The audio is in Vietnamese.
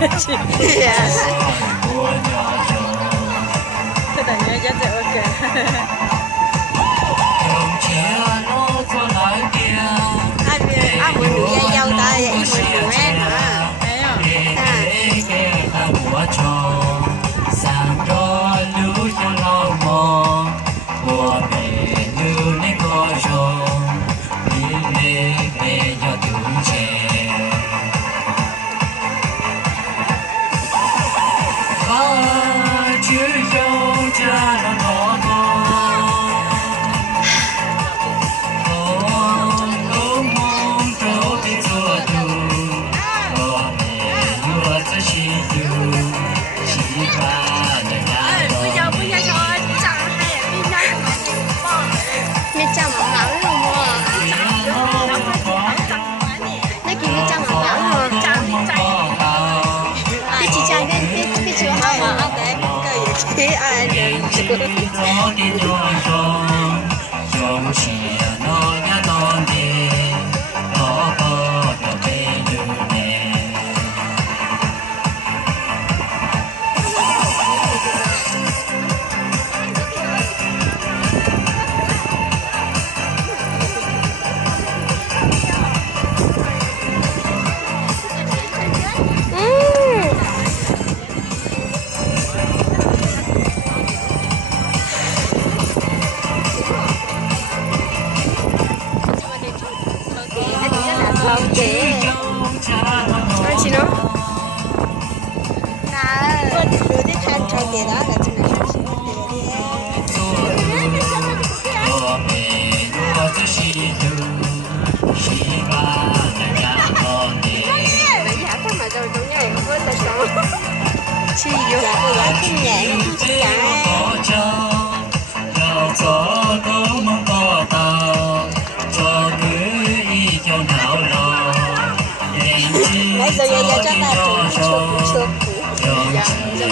Yes. Thế là nhớ rất là ok. Anh muốn đủ dây dâu ta, vậy muốn đủ em hả? Thấy không? Mẹ chồng mỏng mỏng luôn mua. Nó kì mẹ chồng mỏng mỏng luôn. Cái chị chàng cái chữ hai mà ông đấy cười vậy chứ ai đừng ok. Anh chị nó. Nà, rồi đi khăn cho kìa đó là chị nó sắp xếp chị vô cô gái kinh nhẹ không cả bây giờ cho ta chụp chụp chụp